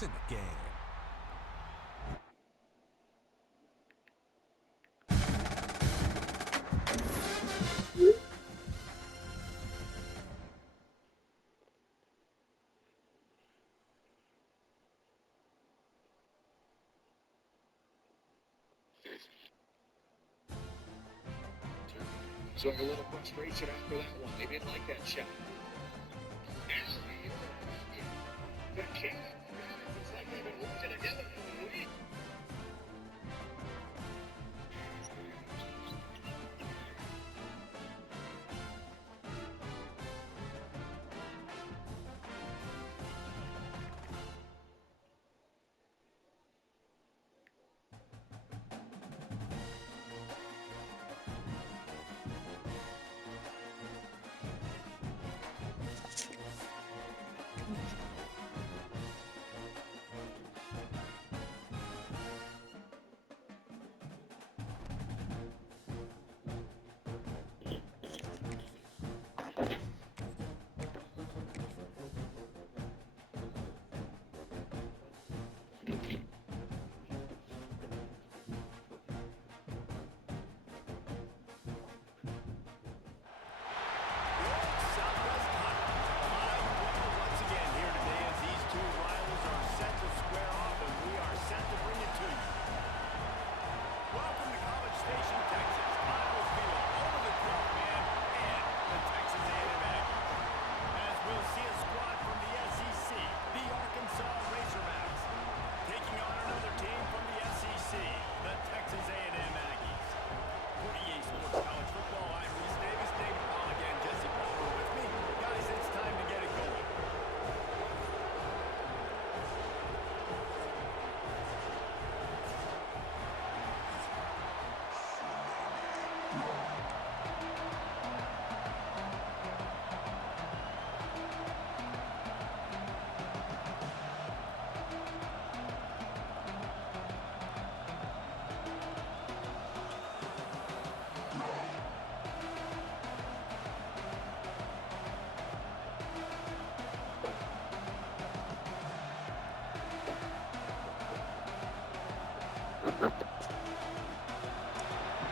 points in the game. Showing a little frustration after that one. They didn't like that shot. That kick. It's like they've been working together for the league.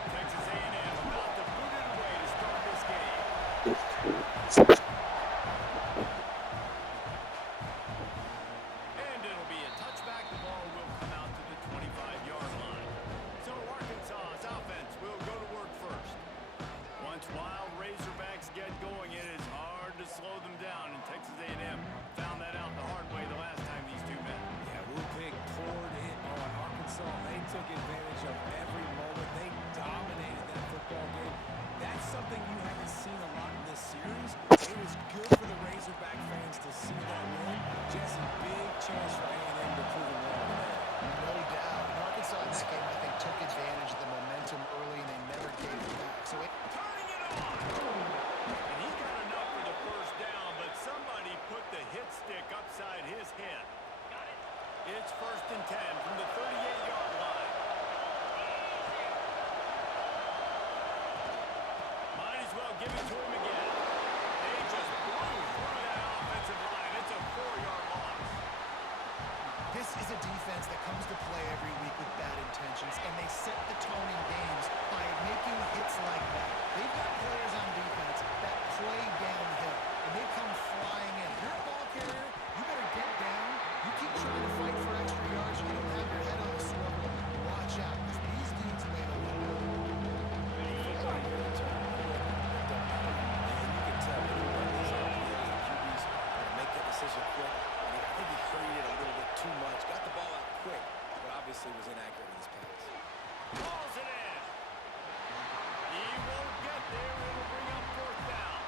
Texas A&M about to boot it away to start this game. And it'll be a touchback. The ball will come out to the 25-yard line. So Arkansas's offense will go to work first. Once Wild Razorbacks get going, it is hard to slow them down, and Texas A&M found that out the hard way the last time these two met. Yeah, Wu Pig poured it on Arkansas. They took advantage of every moment. They dominated that football game. That's something you haven't seen a lot in this series. It was good for the Razorback fans to see that win. Jesse, big chance for A&M to prove it wrong there. No doubt. And Arkansas in that game, I think, took advantage of the momentum early, and they never gave it back. So Turning it on! And he got enough for the first down, but somebody put the hit stick upside his head. It's 1st and 10 from the 38-yard line. Might as well give it to him again. They just blew through that offensive line. It's a 4-yard loss. this is a defense that comes to play every week with bad intentions, and they set the tone in games by making hits like that. They've got players on defense that play downhill, and they come flying in. You're a ball carrier. You better get down. You keep trying to fight for extra yards. You don't have your head on a swivel. Watch out, because these dudes lay the low. Too much, got the ball out quick, but obviously was inaccurate in his pass. Balls it in. He won't get there. It'll bring up 4th down.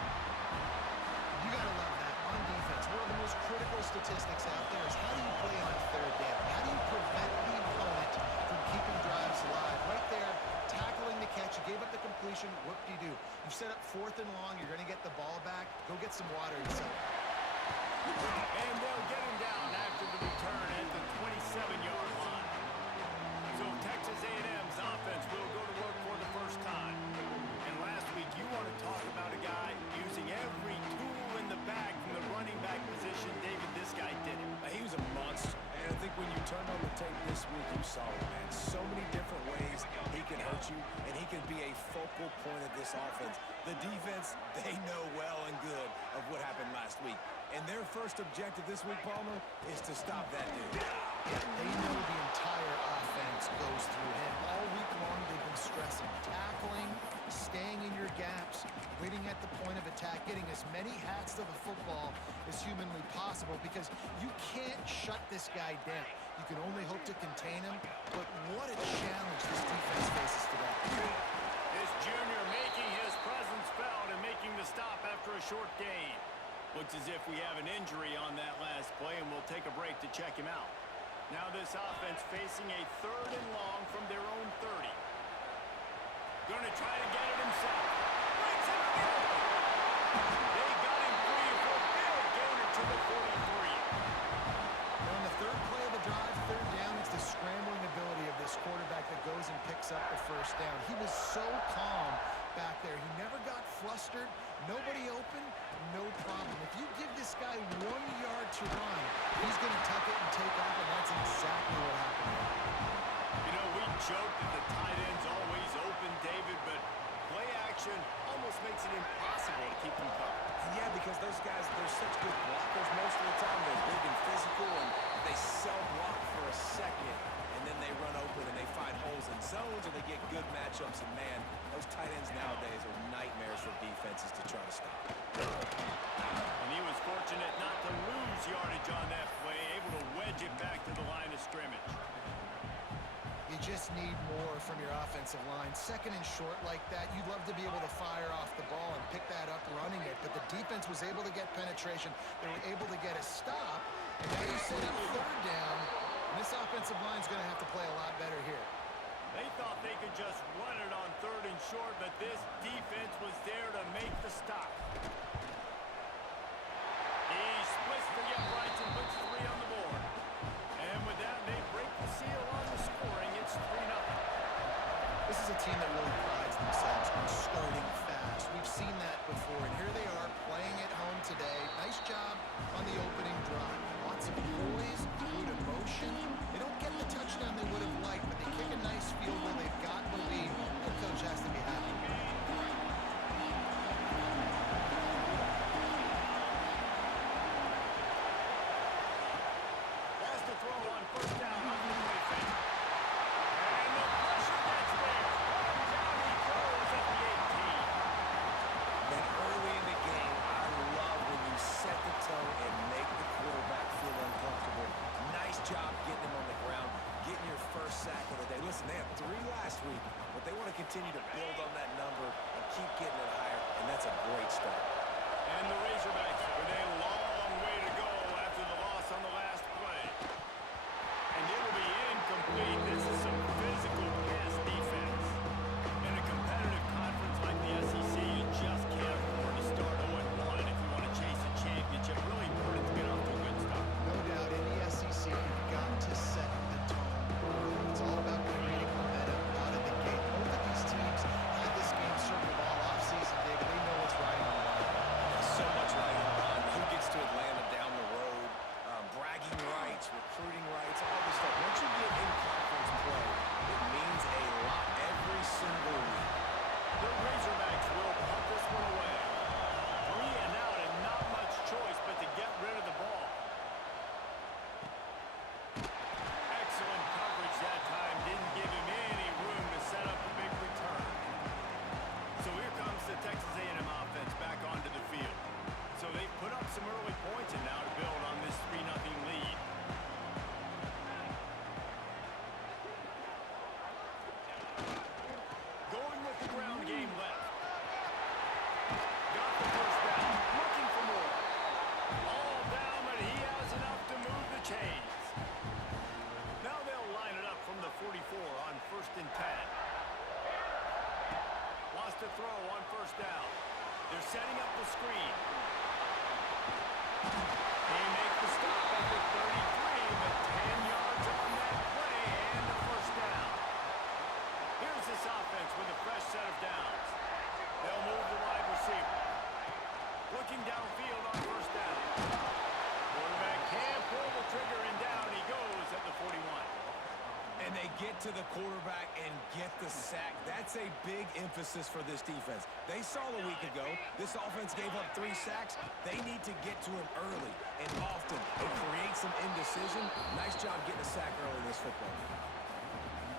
You got to love that on defense. One of the most critical statistics out there is how do you play on 3rd down? How do you prevent the opponent from keeping drives alive? Right there, tackling the catch. You gave up the completion. Whoop-de-doo. You've set up 4th and long. You're going to get the ball back. Go get some water yourself. And they'll get him down after the return at the 27-yard line. So Texas A&M's offense will go to work for the first time. And last week, you want to talk about a guy using every tool in the bag from the running back position. David, this guy did it. He was a monster. And this offense. The defense, they know well and good of what happened last week. And their first objective this week, Palmer, is to stop that dude. Yeah, they know the entire offense goes through him. All week long, they've been stressing tackling, staying in your gaps, waiting at the point of attack, getting as many hats to the football as humanly possible because you can't shut this guy down. You can only hope to contain him, but what a challenge this defense faces today. This junior making his presence felt and making the stop after a short gain. Looks as if we have an injury on that last play, and we'll take a break to check him out. Now this offense facing a 3rd and long from their own 30. Going to try to get it himself. Brings it through. They got him free for a big gainer to the 43. On the 3rd play of the drive, 3rd down, it's the scrambling ability of this quarterback that goes and picks up the 1st down. He was so calm back there. He never got flustered. Nobody open, no problem. If you give this guy 1 yard to run, he's going to tuck it and take off, and that's exactly what happened there. You know, we joke that the tight end's always open, David, but play action almost makes it impossible to keep them covered. Yeah, because those guys, they're such good blockers most of the time. They're big and physical, and they self-block for a second, and then they run open and they find holes in zones, or they get good matchups. And, man, those tight ends nowadays are nightmares for defenses to try to stop. And he was fortunate not to lose yardage on that play, able to wedge it back to the line of scrimmage. You just need more from your offensive line. 2nd and short like that, you'd love to be able to fire off the ball and pick that up running it, but the defense was able to get penetration. They were able to get a stop, and now you set up 3rd down, and this offensive line's going to have to play a lot better here. They thought they could just run it on 3rd and short, but this defense was there to make the stop. He splits the uprights and puts 3 on the board. And with that, they break the seal on the scoring. It's 3-0. This is a team that really prides themselves on starting fast. We've seen that before, and here they are playing at home today. Nice job on the opening drive. Lots of poise, good emotion. They don't get the touchdown they would have liked, but they kick a nice field goal. They've got the lead. The coach has to be happy. Has to throw on 1st down on the play fake. And the pressure gets there. Down he goes at the 18. And early in the game, I love when you set the tone and make the quarterback feel uncomfortable. Nice job getting him on the ground, getting your 1st sack of the day. Listen, they had 3 last week, but they want to continue to build on that number and keep getting it higher, and that's a great start. And the Razorbacks with a long way to go after the loss on the last play. And it'll be incomplete. This is some physical pass defense. In a competitive conference like the SEC, you just can't afford to start 0-1 if you want to chase a championship. Really important to get off to a good start. No doubt, in the SEC, you've got to set the tone early. It's all about creating momentum out of the gate. Both of these teams had this game circled all offseason, David. They know what's riding on the line. So much right on the line. Who gets to Atlanta down the road? Bragging rights, recruiting rights, all this stuff. Once you get in conference play, it means a lot every single week. The Razorbacks will punt this one away. 3 and out and not much choice but to get rid of the ball. Excellent coverage that time. Didn't give him any room to set up a big return. So here comes the Texas A&M offense back onto the field. So they've put up some early points and now to build on this 3-0 lead. Going with the ground game left. Got the 1st down. Looking for more. All down, but he has enough to move the chains. Now they'll line it up from the 44 on 1st and 10. Wants to throw on 1st down. They're setting up the screen. They make the stop at the 33, but 10 yards on that play and the 1st down. Here's this offense with a fresh set of downs. They'll move the wide receiver. Looking downfield on 1st down. Quarterback can't pull the trigger, and down he goes at the 41. And they get to the quarterback and get the sack. That's a big emphasis for this defense. They saw a week ago, this offense gave up 3 sacks. They need to get to him early and often and create some indecision. Nice job getting a sack early in this football game.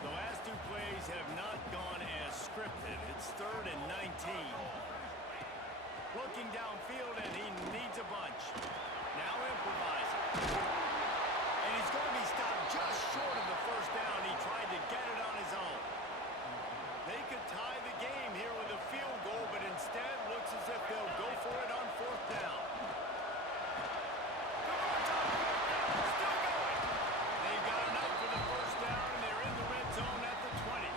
The last 2 plays have not gone as scripted. It's 3rd and 19. Looking downfield, and he needs a bunch. Now improvising. And he's going to be stopped just short of the first down. He tried to get it on his own. They could tie the game here with a field goal, but instead looks as if they'll go for it on 4th down. Still going. They've got enough for the first down, and they're in the red zone at the 20.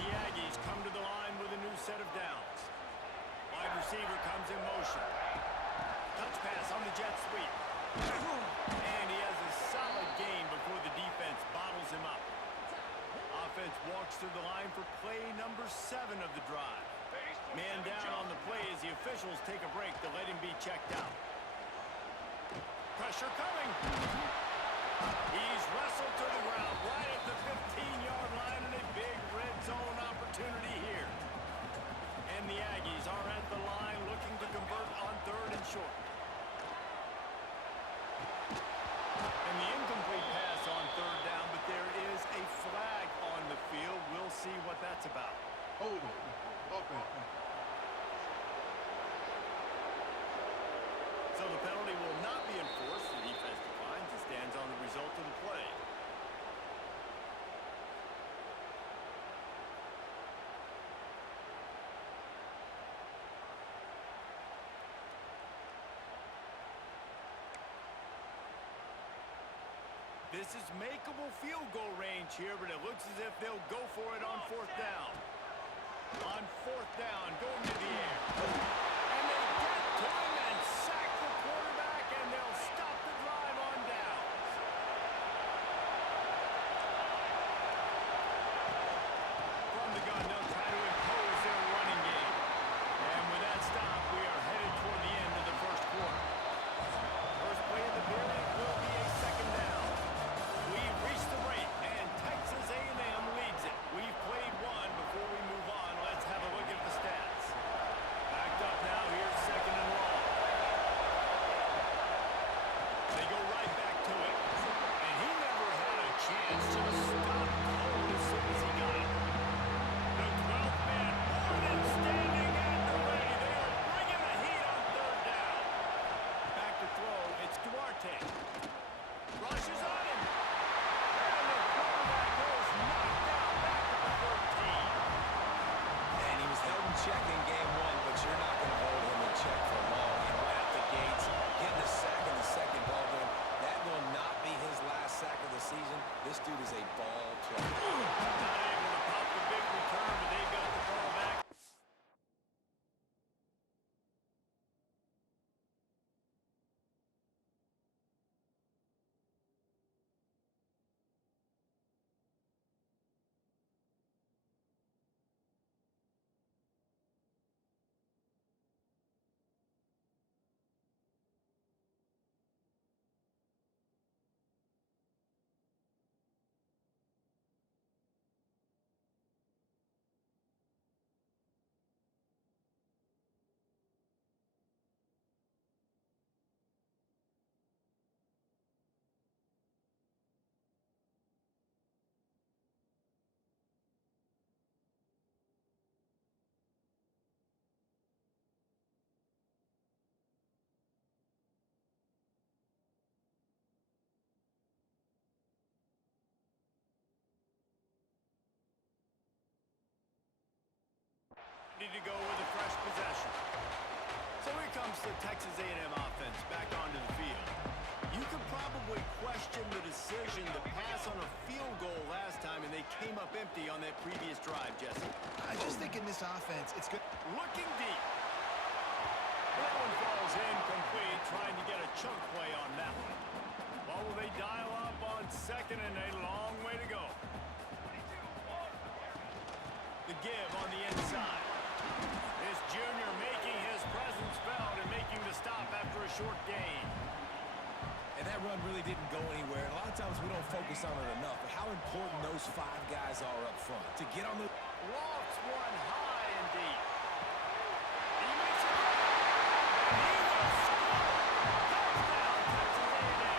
The Aggies come to the line with a new set of downs. Wide receiver comes in motion. Touch pass on the jet sweep. And he has a solid gain before the defense bottles him up. Offense walks to the line for play number 7 of the drive. Man down on the play as the officials take a break to let him be checked out. Pressure coming. He's wrestled to the ground right at the 15-yard line, and a big red zone opportunity here. And the Aggies are at the line looking to convert on 3rd and short. And the incomplete pass on 3rd down, but there is a flag on the field. We'll see what that's about. Hold it. Okay. So the penalty will not be enforced. The defense declines and stands on the result of the play. This is makeable field goal range here, but it looks as if they'll go for it on 4th down. On 4th down, going to the air. And they get to him and sack the quarterback, and they'll stop the drive on downs. From the gun, they'll try to impose their running game. And with that stop, we are headed toward the end of the first quarter. First play of the period will be a 2nd down. We've reached the break, and Texas A&M leads it. We've played 1 before we move on. Let's have a look at the stats. Backed up now, here's 2nd and long. They go right back to it. And he never had a chance, just stopped cold as soon as he got it. The 12th man, Warden standing at the ready. They are bringing the heat on 3rd down. Back to throw, it's Duarte. Rushes on him. And the quarterback goes knocked out back at the 13. And he was held in check in game 1, but you're not going to hold him in check for long. You know, at the gates, getting a sack in the 2nd ball game, that will not be his last sack of the season. This dude is a ball player. Not able to pop the big return, but they got the ball back. Ready to go with a fresh possession. So here comes the Texas A&M offense back onto the field. You could probably question the decision to pass on a field goal last time, and they came up empty on that previous drive, Jesse. I just think in this offense, it's good. Looking deep. That one falls incomplete, trying to get a chunk play on that one. Well, will they dial up on 2nd and a long way to go? The give on the inside. This junior making his presence felt and making the stop after a short gain. And that run really didn't go anywhere. And a lot of times we don't focus on it enough. But how important those 5 guys are up front. To get on the... Lofts one high and deep. He makes it. And he will score. Touchdown, Texas A&M.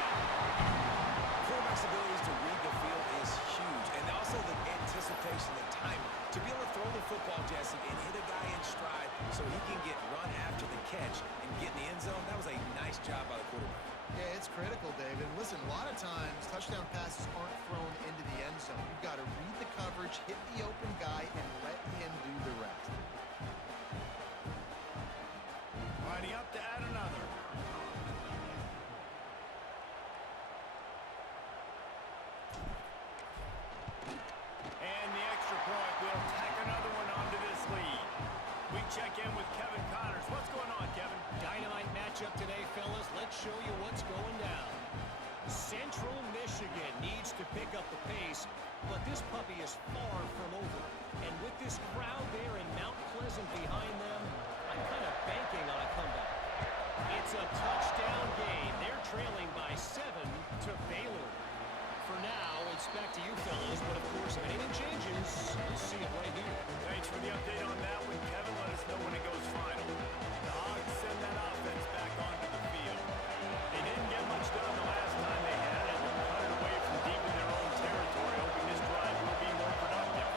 Quarterback's abilities to read the field is huge. And also the anticipation, the timing. To be able to throw the football, Jesse, and hit a guy in stride so he can get run after the catch and get in the end zone, that was a nice job by the quarterback. Yeah, it's critical, David. Listen, a lot of times touchdown passes aren't thrown into the end zone. You've got to read the coverage, hit the open guy, and let him do the rest. Lining up to add another. And the extra point will tack another one onto this lead. We check in with Kevin Connors. What's going on, Kevin? Dynamite matchup today, fellas. Let's show you what's going down. Central Michigan needs to pick up the pace, but this puppy is far from over. And with this crowd there in Mount Pleasant behind them, I'm kind of banking on a comeback. It's a touchdown game. They're trailing by 7 to Baylor. For now, it's back to you, fellas. But, of course, if anything changes, we'll see it right here. Thanks for the update on that one, Kevin. Let us know when it goes final. The Hogs send that offense back onto the field. They didn't get much done the last time they had it. They're running away from deep in their own territory, hoping this drive will be more productive.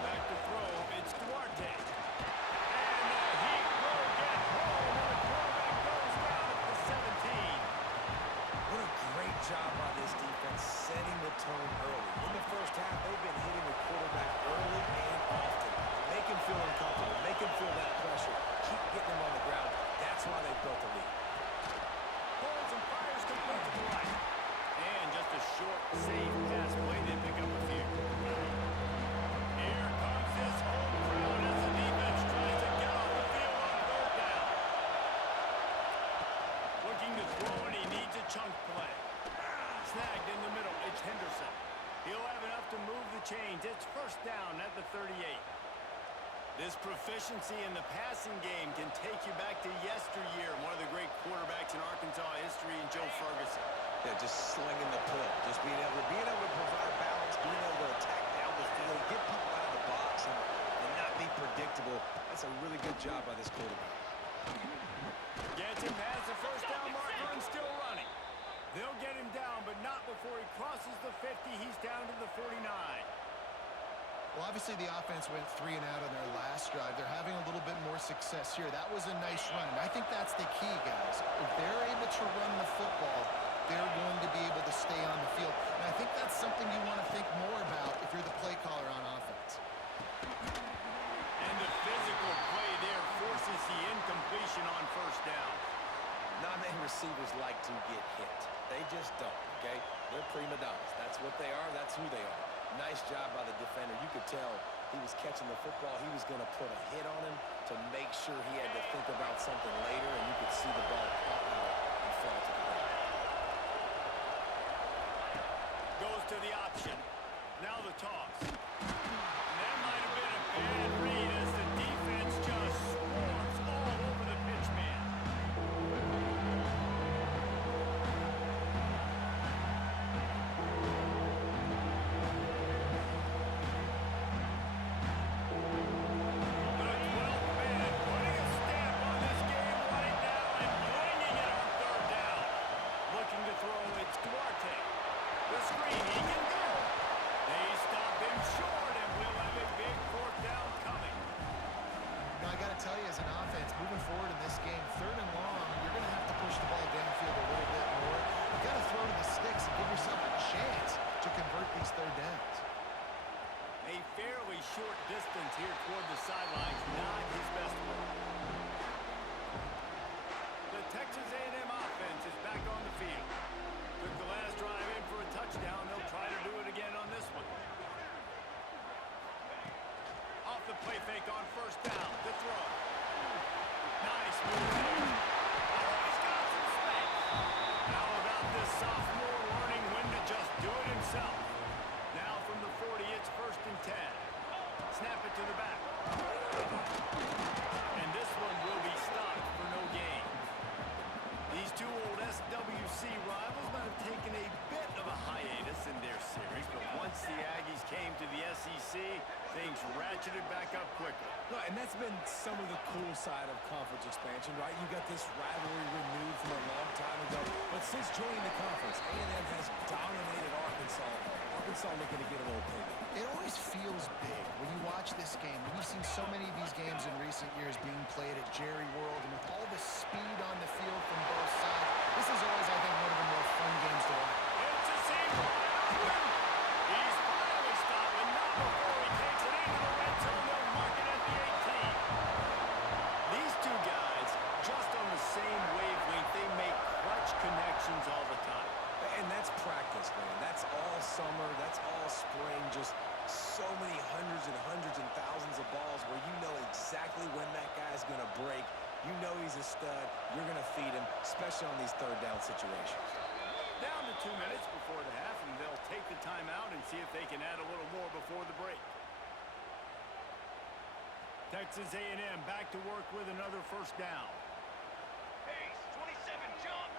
Back to throw. It's Duarte. And the Heat will get home. And the quarterback goes down at the 17. What a great job by this defense setting the tone early. In the first half, they've been hitting the quarterback early and often. Make him feel uncomfortable. Make him feel that pressure. Keep getting him on the ground. That's why they built the lead. Pulls and fires complete to the right. And just a short, safe pass play. They pick up a few. Here comes this home crowd as the defense tries to get off the field on 3rd down. Looking to throw, and he needs a chunk play. Snagged in the middle. It's Henderson. He'll have enough to move the chains. It's 1st down at the 38. This proficiency in the passing game can take you back to yesteryear. One of the great quarterbacks in Arkansas history, in Joe Ferguson. Yeah, just slinging the pill. Just being able to provide balance, being able to attack down the field, get people out of the box, and not be predictable. That's a really good job by this quarterback. Gets him past the 1st down marker and still running. They'll get him down, but not before he crosses the 50. He's down to the 49. Well, obviously the offense went 3 and out on their last drive. They're having a little bit more success here. That was a nice run, and I think that's the key, guys. If they're able to run the football, they're going to be able to stay on the field. And I think that's something you want to think more about if you're the play caller on offense. And the physical play there forces the incompletion on 1st down. Non-name receivers like to get hit. They just don't, okay? They're prima donnas. That's what they are. That's who they are. Nice job by the defender. You could tell he was catching the football. He was going to put a hit on him to make sure he had to think about something later, and you could see the ball pop out and fall to the ground. Goes to the option. Now the toss. That might have been a bad read as the defense just swarms all over the pitch man. ratcheted back up quickly. Look, and that's been some of the cool side of conference expansion, right? You got this rivalry renewed from a long time ago. But since joining the conference, A&M has dominated Arkansas. Arkansas looking to get a little payback. It always feels big when you watch this game. We've seen so many of these games in recent years being played at Jerry World, and with all the speed on the field from both sides, this is always, I think, one of the more fun games to watch. It's a seam. He's finally stopped, and not before he takes it into the red zone. They'll mark it at the 18. These two guys, just on the same wavelength, they make clutch connections all the time. And that's practice, man. That's all summer. That's all spring. Just so many hundreds and thousands of balls where you know exactly when that guy's going to break. You know he's a stud. You're going to feed him, especially on these third down situations. Down to 2 minutes before the half, and they'll take the timeout and see if they can add a little more before the break. Texas A&M back to work with another first down. Pace, 27, jump.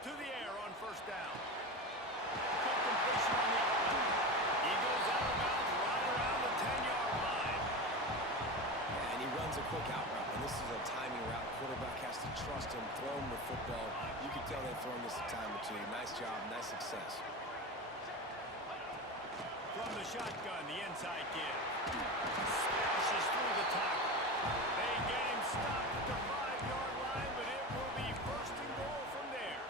To the air on first down. Good completion on the outlet. He goes out of bounds right around the 10-yard line. And he runs a quick out route, and this is a timing route. Quarterback has to trust him, throw him the football. You can tell they've thrown this a time or two. Nice job, nice success. From the shotgun, the inside kid. Smashes through the tackle. They get him stopped at the 5-yard line, but it will be first and goal from there.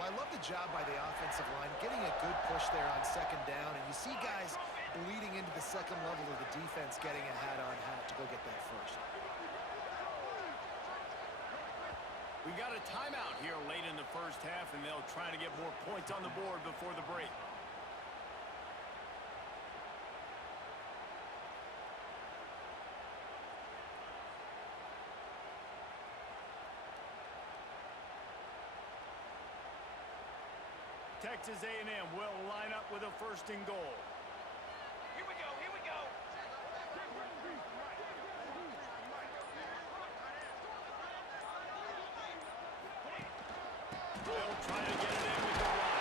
Well, I love the job by the offensive line, getting a good push there on second down, and you see guys bleeding into the second level of the defense getting a hat-on-hat to go get that first. We got a timeout here late in the first half, and they'll try to get more points on the board before the break. Texas A&M will line up with a first and goal. Here we go, here we go. They'll try to get it in with the run.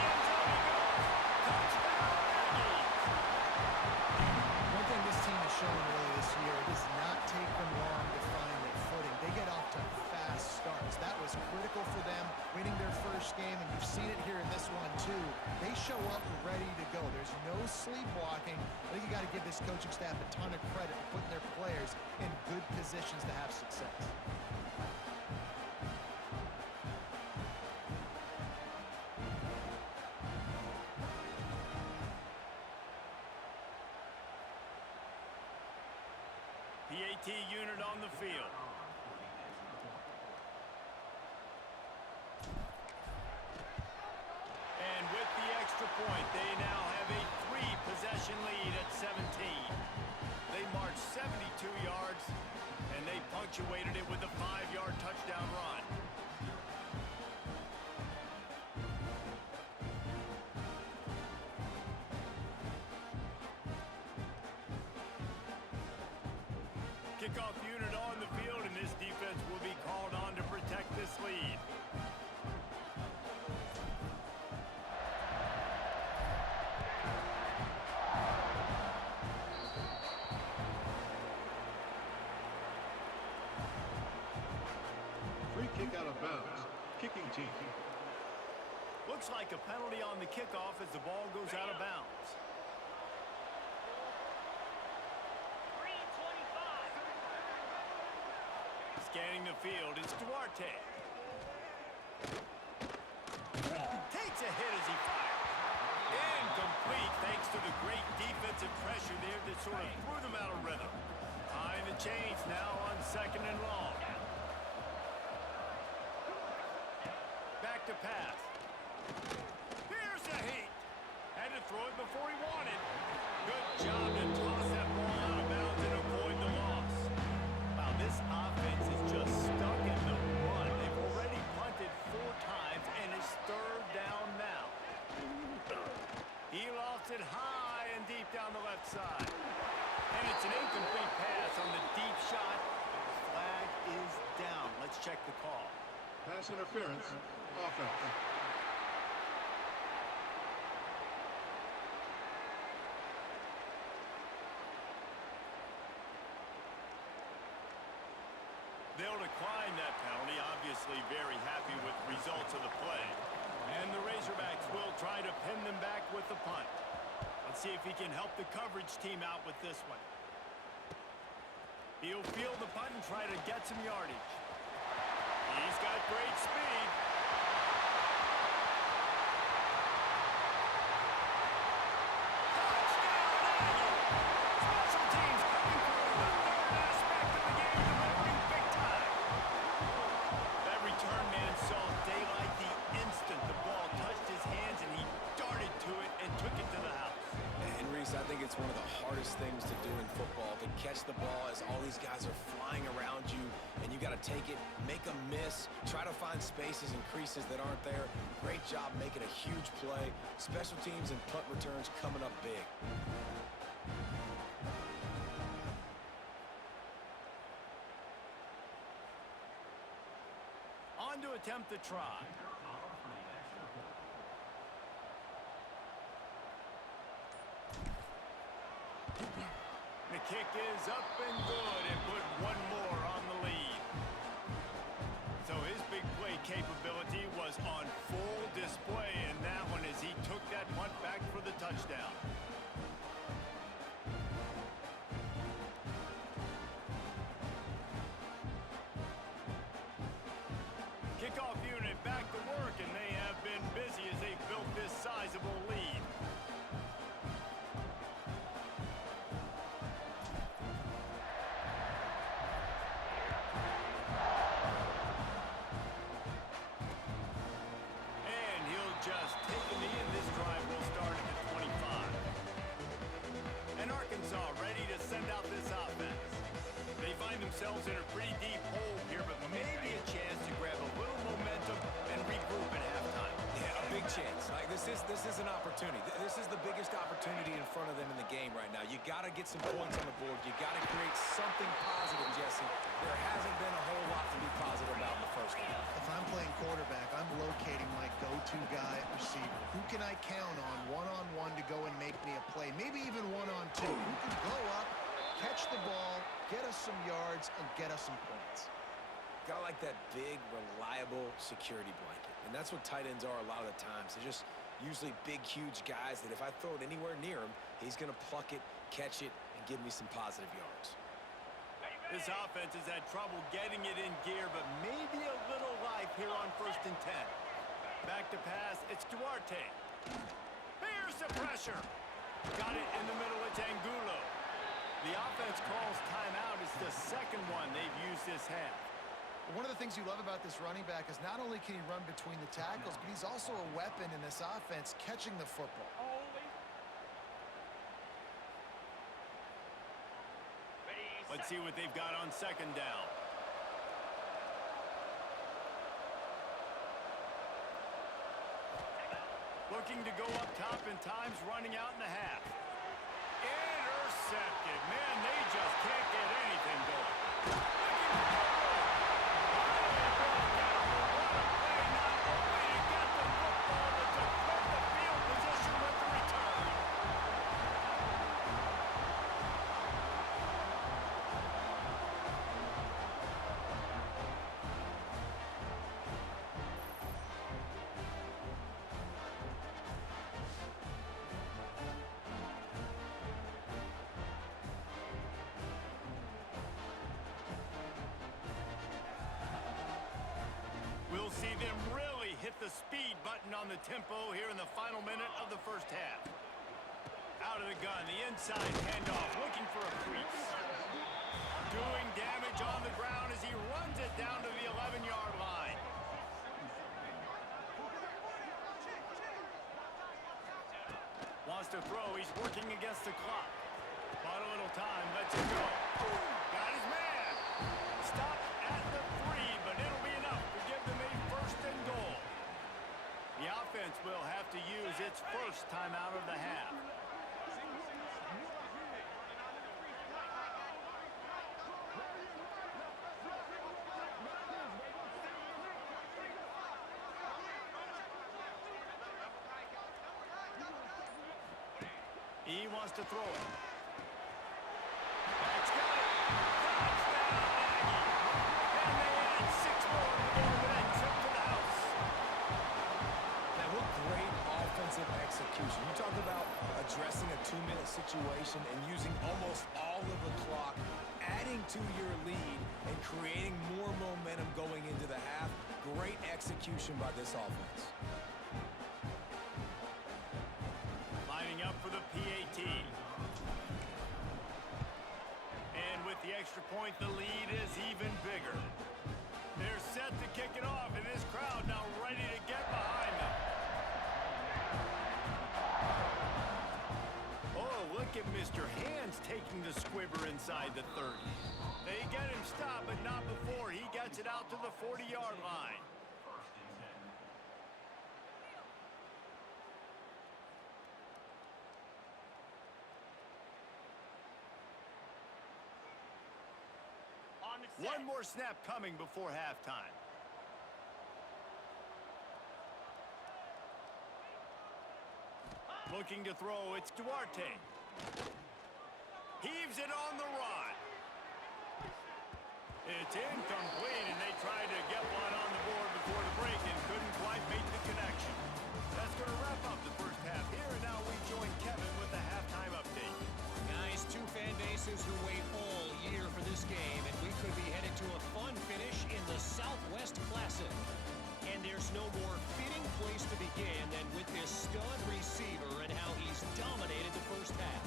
And to the end zone he goes. Touchdown, Aggies. One thing this team has shown early this year, it does not take them long to find their footing. They get off to fast starts. That was critical for them winning their first game, and you've seen it here in this one too. They show up ready to go. There's no sleepwalking. I think you got to give this coaching staff a ton of credit for putting their players in good positions to have success. The AT unit on the field. And with the extra point, they now have a 3-possession lead at 17. They marched 72 yards, and they punctuated it with a 5-yard touchdown run. Kickoff unit on the field, and this defense will be called on to protect this lead. Free kick out of bounds. Kicking team. Looks like a penalty on the kickoff as the ball goes out of bounds. Scanning the field, it's Duarte. Takes a hit as he fires. Incomplete thanks to the great defensive pressure there that sort of threw them out of rhythm. Tying the chains now on second and long. Back to pass. Here's the heat. Had to throw it before he wanted. Good job to toss that ball out of bounds and avoid the loss. Wow, this offense is just stuck in the run. They've already punted 4 times and it's third down now. He lofts it high and deep down the left side. And it's an incomplete pass on the deep shot. The flag is down. Let's check the call. Pass interference. Offense. will decline that penalty. Obviously very happy with the results of the play. And the Razorbacks will try to pin them back with the punt. Let's see if he can help the coverage team out with this one. He'll field the punt and try to get some yardage. He's got great speed. I think it's one of the hardest things to do in football, to catch the ball as all these guys are flying around you, and you got to take it, make a miss, try to find spaces and creases that aren't there. Great job making a huge play. Special teams and punt returns coming up big. On to attempt the try. The kick is up and good, and put one more on the lead. So his big play capability was on full display in that one as he took that punt back for the touchdown. Kickoff unit back to work, and they have been busy as they've built this sizable lead. Just taking the end. This drive will start at the 25. And Arkansas ready to send out this offense. They find themselves in a pretty deep hole here, but maybe a chance to grab a little momentum and regroup at halftime. Yeah, a big chance. Like this is an opportunity. This is the biggest opportunity in front of them in the game right now. You got to get some points on the board. You got to create something positive, Jesse. There hasn't been a whole lot to be positive about in the first half. If I'm playing quarterback, I'm locating my go-to guy at receiver. Who can I count on one-on-one to go and make me a play? Maybe even one-on-two. Who can go up, catch the ball, get us some yards, and get us some points. Got like that big, reliable security blanket. And that's what tight ends are a lot of the times. They're just usually big, huge guys that if I throw it anywhere near him, he's going to pluck it, catch it, and give me some positive yards. This offense has had trouble getting it in gear, but maybe a little life here on 1st and 10. Back to pass, it's Duarte. Here's the pressure. Got it in the middle, it's Angulo. The offense calls timeout. It's the second one they've used this half. One of the things you love about this running back is not only can he run between the tackles, but he's also a weapon in this offense catching the football. Let's see what they've got on 2nd down. Looking to go up top in times, running out in the half. Intercepted. Man, they just can't get anything going. We'll see them really hit the speed button on the tempo here in the final minute of the first half. Out of the gun, the inside handoff, looking for a crease. Doing damage on the ground as he runs it down to the 11-yard line. Wants to throw, he's working against the clock. Bought a little time, lets it go. Got his man. Stop at the 3, but it'll be enough to give them a 1st and goal. The offense will have to use its first timeout of the half. He wants to throw it. That's got it. Touchdown, Aggie. And they situation and using almost all of the clock, adding to your lead and creating more momentum going into the half. Great execution by this offense. Lining up for the PAT. And with the extra point, the lead is even bigger. They're set to kick it off, and this crowd now ready to get behind them. Oh, look at Mr. Hands taking the squibber inside the 30. They get him stopped, but not before he gets it out to the 40-yard line. One more snap coming before halftime. Looking to throw, it's Duarte. Heaves it on the run. It's incomplete, and they tried to get one on the board before the break and couldn't quite make the connection. That's going to wrap up the first half here, and now we join Kevin with the halftime update. Guys, two fan bases who wait all year for this game, and we could be headed to a fun finish in the Southwest Classic. And there's no more fitting place to begin than with this stud receiver and how he's dominated the first half.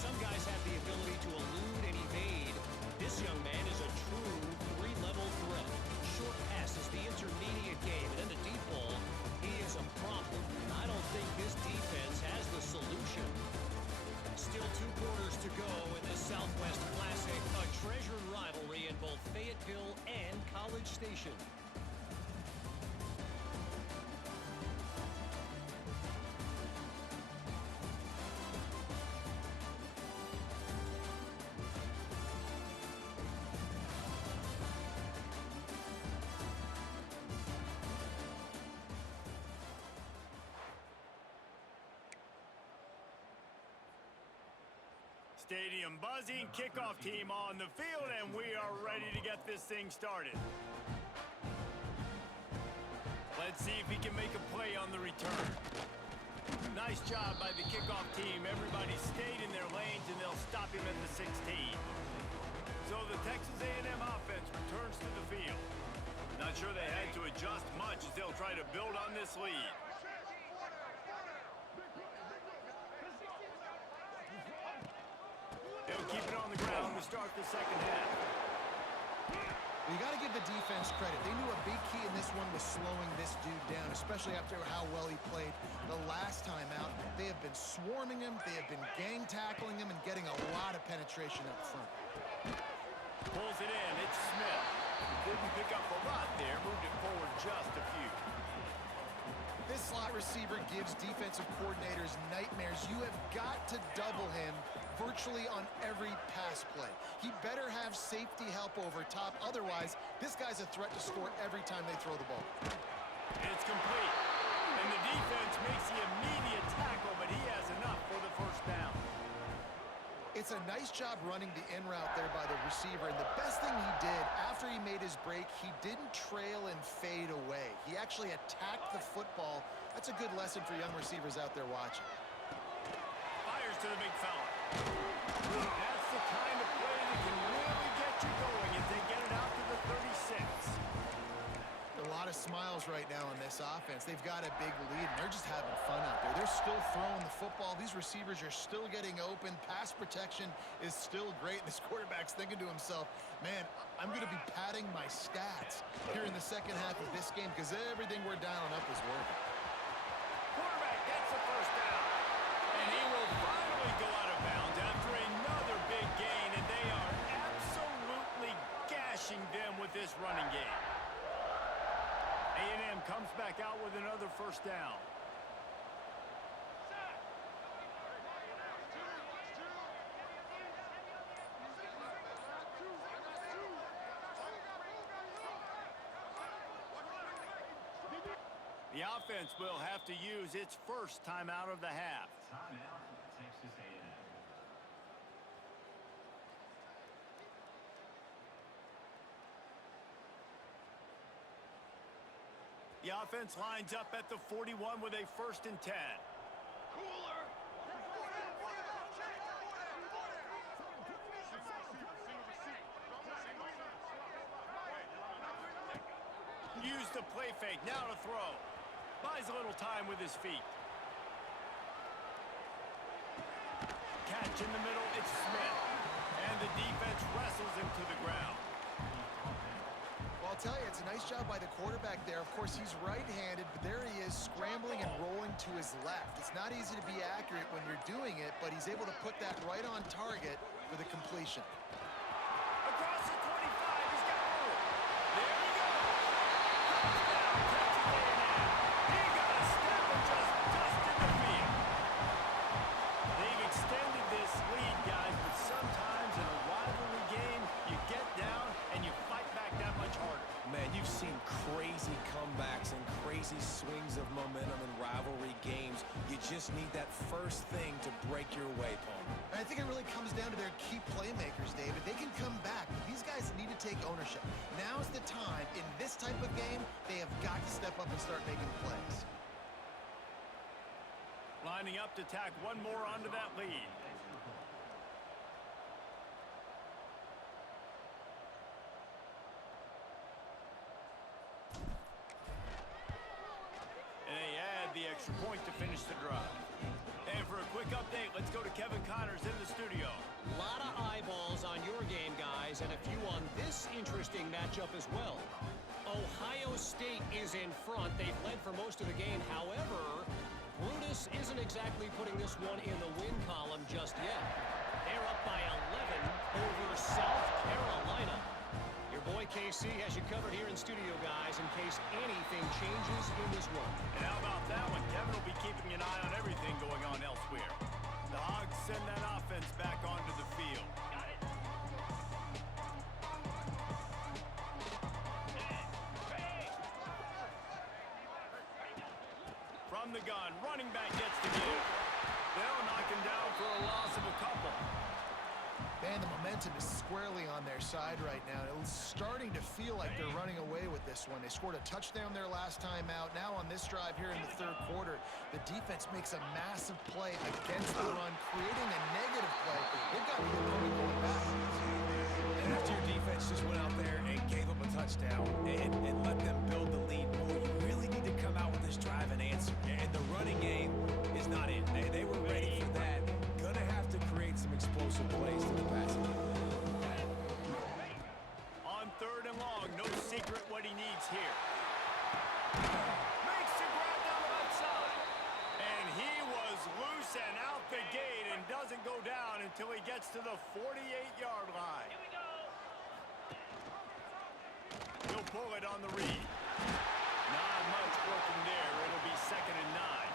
Some guys have the ability to elude and evade. This young man is a true three-level threat. Short passes, the intermediate game, and then the deep ball. He is a problem, and I don't think this defense has the solution. Still 2 quarters to go in this Southwest Classic, a treasured rivalry in both Fayetteville and College Station. Stadium buzzing, kickoff team on the field, and we are ready to get this thing started. Let's see if he can make a play on the return. Nice job by the kickoff team. Everybody stayed in their lanes, and they'll stop him at the 16. So the Texas A&M offense returns to the field. Not sure they had to adjust much as they'll try to build on this lead. They'll keep it on the ground to start the second half. You got to give the defense credit. They knew a big key in this one was slowing this dude down, especially after how well he played the last time out. They have been swarming him, they have been gang tackling him, and getting a lot of penetration up front. Pulls it in, it's Smith. Didn't pick up a lot there, moved it forward just a few. This slot receiver gives defensive coordinators nightmares. You have got to double him virtually on every pass play. He better have safety help over top. Otherwise, this guy's a threat to score every time they throw the ball. It's complete. And the defense makes the immediate tackle, but he has enough for the first down. It's a nice job running the in route there by the receiver, and the best thing he did after he made his break, he didn't trail and fade away. He actually attacked the football. That's a good lesson for young receivers out there watching. Fires to the big fella. That's the kind of play that can really get you going as they get it out to the 36. A lot of smiles right now on this offense. They've got a big lead, and they're just having fun out there. They're still throwing the football. These receivers are still getting open. Pass protection is still great. This quarterback's thinking to himself, man, I'm going to be padding my stats here in the second half of this game because everything we're dialing up is working. Quarterback gets the first down. And he will finally go out of bounds after another big gain, and they are absolutely gashing them with this running game. A&M comes back out with another first down. The offense will have to use its first timeout of the half. Timeout, Texas A&M. The offense lines up at the 41 with a 1st and 10. Cooler. use the play fake. Now to throw. Buys a little time with his feet. Catch in the middle. It's Smith. And the defense wrestles him to the ground. Well, I'll tell you, it's a nice job by the quarterback there. Of course, he's right-handed, but there he is scrambling and rolling to his left. It's not easy to be accurate when you're doing it, but he's able to put that right on target for the completion. Across the 25, he's got room. There he goes. Touchdown, Texas A&M. He got a step and just dusted the field. They've extended this lead, guys, but sometimes in a rivalry game, you get down and you fight back that much harder. Man, you've seen crazy comebacks and crazy swings of momentum in rivalry games. You just need that first thing to break your way, Paul. And I think it really comes down to their key playmakers, David. They can come back, but these guys need to take ownership. Now's the time. In this type of game, they have got to step up and start making plays. Lining up to tack one more onto that lead. And they add the extra point to finish the drive. And for a quick update, let's go to Kevin Connors in the studio. A lot of eyeballs on your game, guys, and a few on this interesting matchup as well. Ohio State is in front. They've led for most of the game. However, Brutus isn't exactly putting this one in the win column just yet. They're up by 11 over South Carolina. Your boy KC has you covered here in studio, guys, in case anything changes in this one. And how about that one? Kevin will be keeping an eye on everything going on elsewhere. The Hogs send that offense back onto the field. From the gun, running back gets the give. They'll knock him down for a loss of a couple. Man, the momentum is squarely on their side right now. It's starting to feel like they're running away with this one. They scored a touchdown their last time out. Now on this drive here in the third quarter, the defense makes a massive play against the run, creating a negative play. They've got the opponent going back. And after your defense just went out there and gave up a touchdown and let them build the lead, boy, you really need to come out with this drive and answer. And the running game is not in. They were ready for that. Gonna have to create some explosive plays to the passing game. On third and long, no secret what he needs here. Makes the grab down the left side. And he was loose and out the gate and doesn't go down until he gets to the 48-yard line. He'll pull it on the read. Not much working there. It'll be 2nd and 9.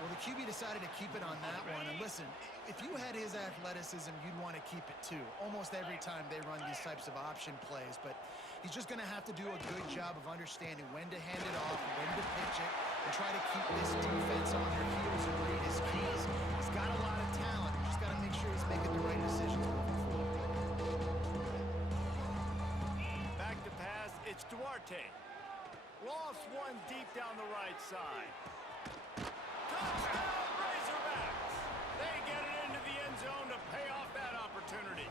Well, the QB decided to keep it on that one. And listen, if you had his athleticism, you'd want to keep it too. Almost every time they run these types of option plays. But he's just going to have to do a good job of understanding when to hand it off, when to pitch it, and try to keep this defense on their heels and read his keys. He's got a lot of talent. He's just got to make sure he's making the right decisions moving forward. Back to pass, it's Duarte. Lost one deep down the right side. Touchdown, Razorbacks! They get it into the end zone to pay off that opportunity.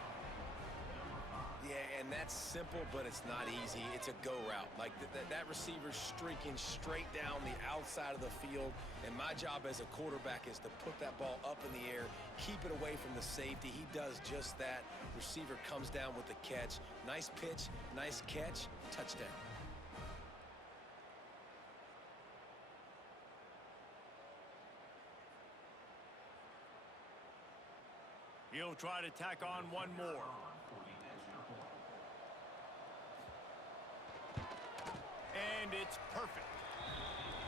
Yeah, and that's simple, but it's not easy. It's a go route. Like that receiver's streaking straight down the outside of the field, and my job as a quarterback is to put that ball up in the air, keep it away from the safety. He does just that. Receiver comes down with the catch. Nice pitch, nice catch, touchdown. He'll try to tack on one more. And it's perfect.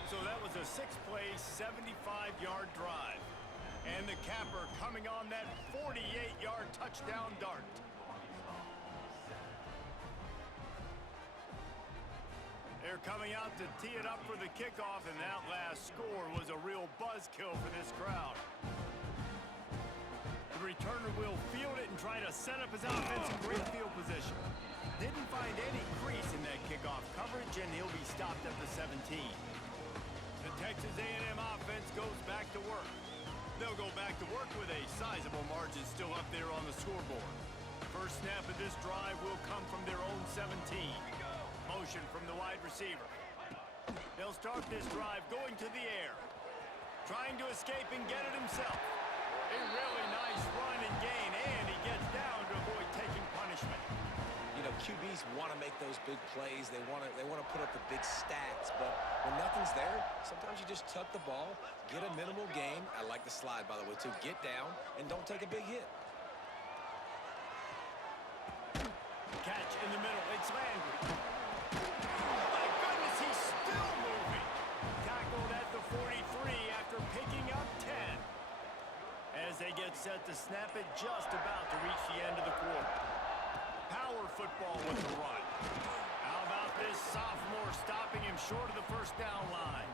So that was a 6-play, 75-yard drive. And the capper coming on that 48-yard touchdown dart. They're coming out to tee it up for the kickoff, and that last score was a real buzzkill for this crowd. The returner will field it and try to set up his offense in great field position. Didn't find any crease in that kickoff coverage, and he'll be stopped at the 17. The Texas A&M offense goes back to work. They'll go back to work with a sizable margin still up there on the scoreboard. First snap of this drive will come from their own 17. Motion from the wide receiver. They'll start this drive going to the air. Trying to escape and get it himself. A really nice run and gain, and he gets down to avoid taking punishment. You know, QBs want to make those big plays. They want to put up the big stats, but when nothing's there, sometimes you just tuck the ball, get a minimal gain. I like the slide, by the way, too. Get down and don't take a big hit. Catch in the middle. It's Landry. Oh, my goodness, he's still moving. Tackled at the 43 after picking up 10. As they get set to snap it, just about to reach the end of the quarter. Power football with the run. How about this sophomore stopping him short of the first down line?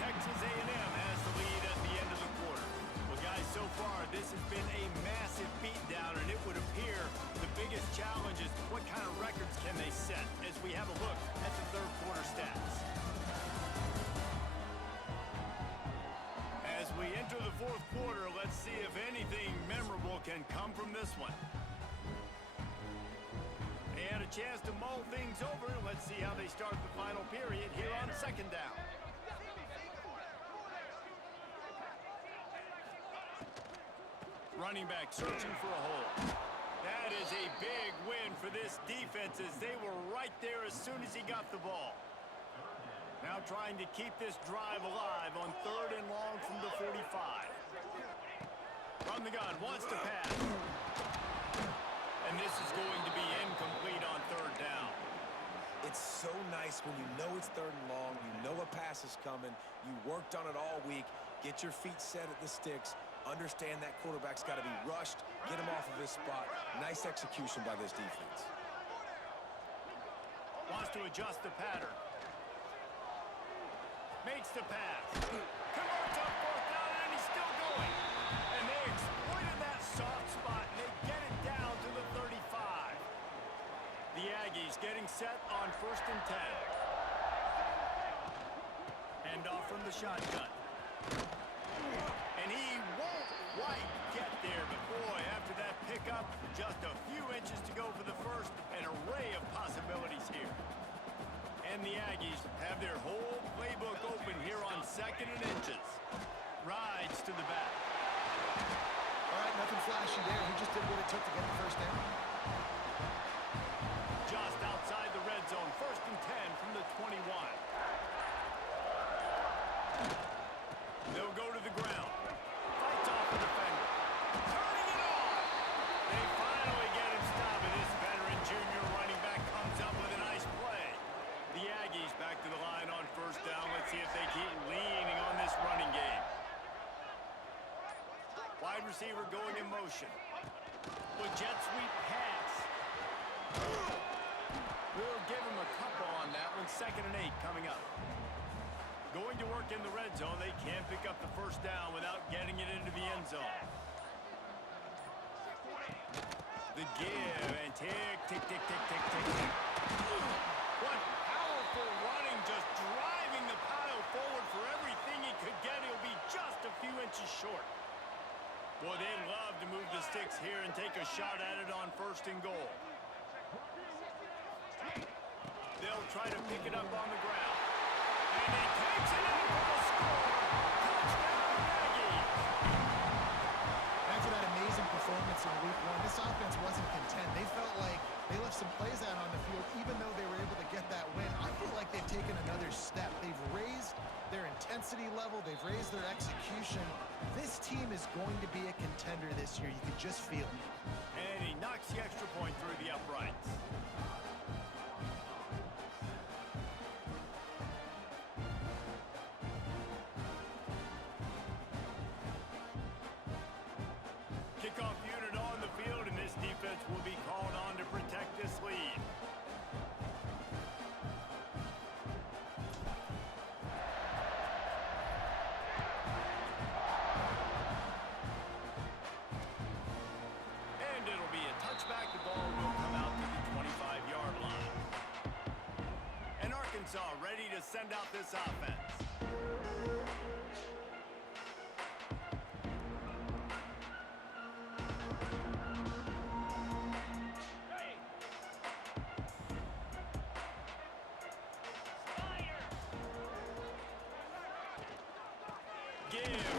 Texas A&M has the lead at the end of the quarter. Well, guys, so far this has been a massive beatdown, and it would appear the biggest challenge is what kind of records can they set as we have a look at the third quarter stats. As we enter the fourth quarter, let's see if anything memorable can come from this one. They had a chance to mull things over. Let's see how they start the final period here on second down. Running back searching for a hole. That is a big win for this defense as they were right there as soon as he got the ball. Now trying to keep this drive alive on third and long from the 45. From the gun, wants to pass. And this is going to be incomplete on third down. It's so nice when you know it's third and long, you know a pass is coming, you worked on it all week, get your feet set at the sticks, understand that quarterback's got to be rushed, get him off of his spot. Nice execution by this defense. Wants to adjust the pattern. Makes the pass. Converts on fourth down, and he's still going. And they exploited that soft spot, and they get it down to the 35. The Aggies getting set on first and 10. Hand off from the shotgun. And he won't quite get there, but boy, after that pickup, just a few inches to go for the first. An array of possibilities here. And the Aggies have their whole playbook open here on second and inches. Rides to the back. All right, nothing flashy there. He just did what it took to get the first down. Just outside the red zone, first and 10 from the 21. They'll go to the ground. Fights off the defender. Turning it on. They finally get him stopped, and this veteran junior running back comes up with a nice play. The Aggies back to the line on first down. Let's see if they keep leaning on this running game. Wide receiver going in motion. With jet sweep pass. We'll give him a couple on that one. Second and 8 coming up. Going to work in the red zone. They can't pick up the first down without getting it into the end zone. The give and tick, tick, tick, tick, tick, tick, tick. What powerful running, just driving the pile forward for everything he could get. He'll be just a few inches short. Boy, they love to move the sticks here and take a shot at it on first and goal. They'll try to pick it up on the ground. And he takes it in for the score. Touchdown, Aggies. After that amazing performance in week one, this offense wasn't content. They felt like they left some plays out on the field, even though they were able to get that win. I feel like they've taken another step. They've raised their intensity level. They've raised their execution. This team is going to be a contender this year. You can just feel it. And he knocks the extra point through the uprights. Kickoff unit on the field, and this defense will be called on to protect this lead. And it'll be a touchback. The ball will come out to the 25-yard line. And Arkansas ready to send out this offense.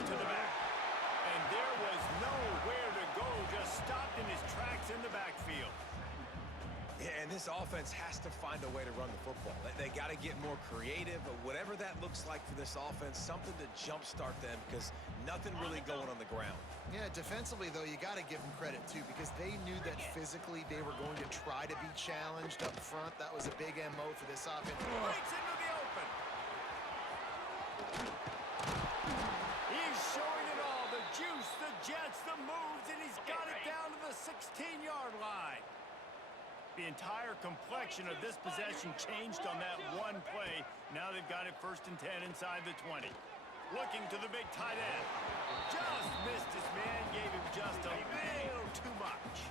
to the back. And there was nowhere to go, just stopped in his tracks in the backfield. Yeah, and this offense has to find a way to run the football. They got to get more creative, but whatever that looks like for this offense, something to jumpstart them because nothing really going on the ground. Yeah, defensively, though, you got to give them credit, too, because they knew that physically they were going to try to be challenged up front. That was a big MO for this offense. Breaks into the open. He's showing it all, the juice, the jets, the moves, and he's got it down to the 16-yard line. The entire complexion of this possession changed on that one play. Now they've got it 1st and 10 inside the 20. Looking to the big tight end. Just missed his man, gave him just a little too much.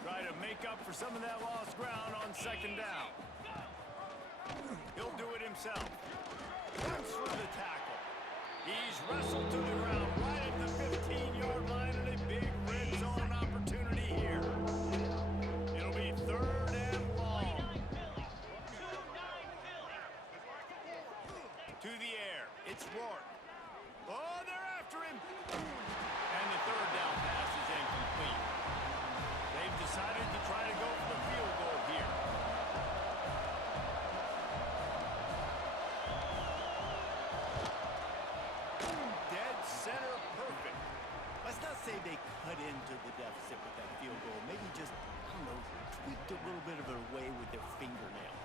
Try to make up for some of that lost ground on 2nd down. He'll do it himself. Runs for the tackle. He's wrestled to the ground right at the 15-yard line, and a big red zone opportunity here. It'll be 3rd and long. To the air. It's Rourke. Oh, they're after him. And the 3rd down pass is incomplete. They've decided to try to go for the field goal here. Dead center perfect. Let's not say they cut into the deficit with that field goal. Maybe just, I don't know, tweaked a little bit of their way with their fingernail.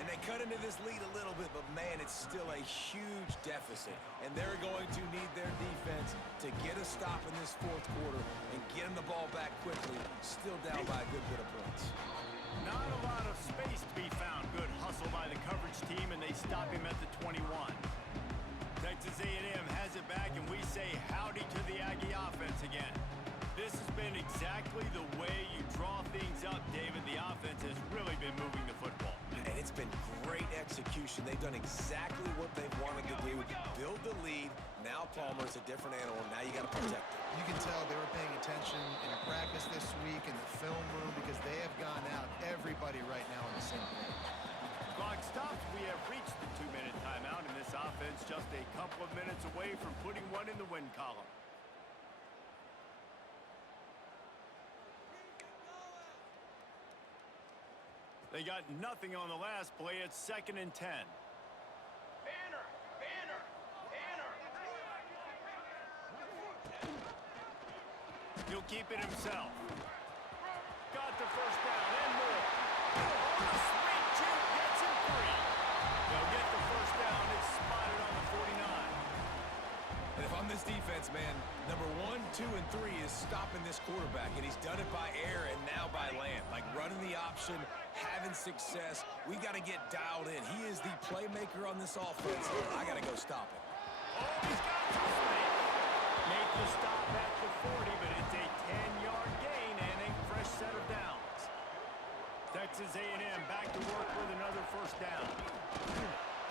And they cut into this lead a little bit, but, man, it's still a huge deficit. And they're going to need their defense to get a stop in this 4th quarter and get them the ball back quickly, still down by a good bit of points. Not a lot of space to be found. Good hustle by the coverage team, and they stop him at the 21. Texas A&M has it back, and we say howdy to the Aggie offense again. This has been exactly the way you draw things up, David. The offense has really been moving the football. And it's been great execution. They've done exactly what they've wanted to do. Build the lead. Now Palmer's a different animal. Now you got to protect it. You can tell they were paying attention in practice this week in the film room because they have gone out, everybody right now on the same page. Clock stops. We have reached the 2-minute timeout, and this offense just a couple of minutes away from putting one in the win column. They got nothing on the last play. It's 2nd and 10. Banner! Banner! Banner! He'll keep it himself. Got the 1st down and more. Oh, the sweet juke gets him free. They'll get the 1st down. It's spotted on the 49. And if I'm this defense, man, number 1, 2, and 3 is stopping this quarterback. And he's done it by air and now by land. Like running the option, having success. We got to get dialed in. He is the playmaker on this offense. I got to go stop him. Oh, he's got to make the stop at the 40, but it's a 10-yard gain and a fresh set of downs. Texas A&M back to work with another 1st down.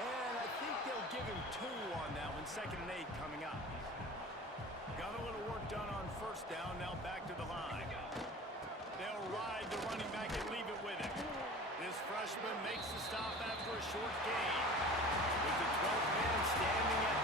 And I think they'll give him 2 on that one. 2nd and 8 coming up. Got a little work done on 1st down. Now back to the line. They'll ride the running back and leave it with him. This freshman makes the stop after a short gain. With the 12th man standing at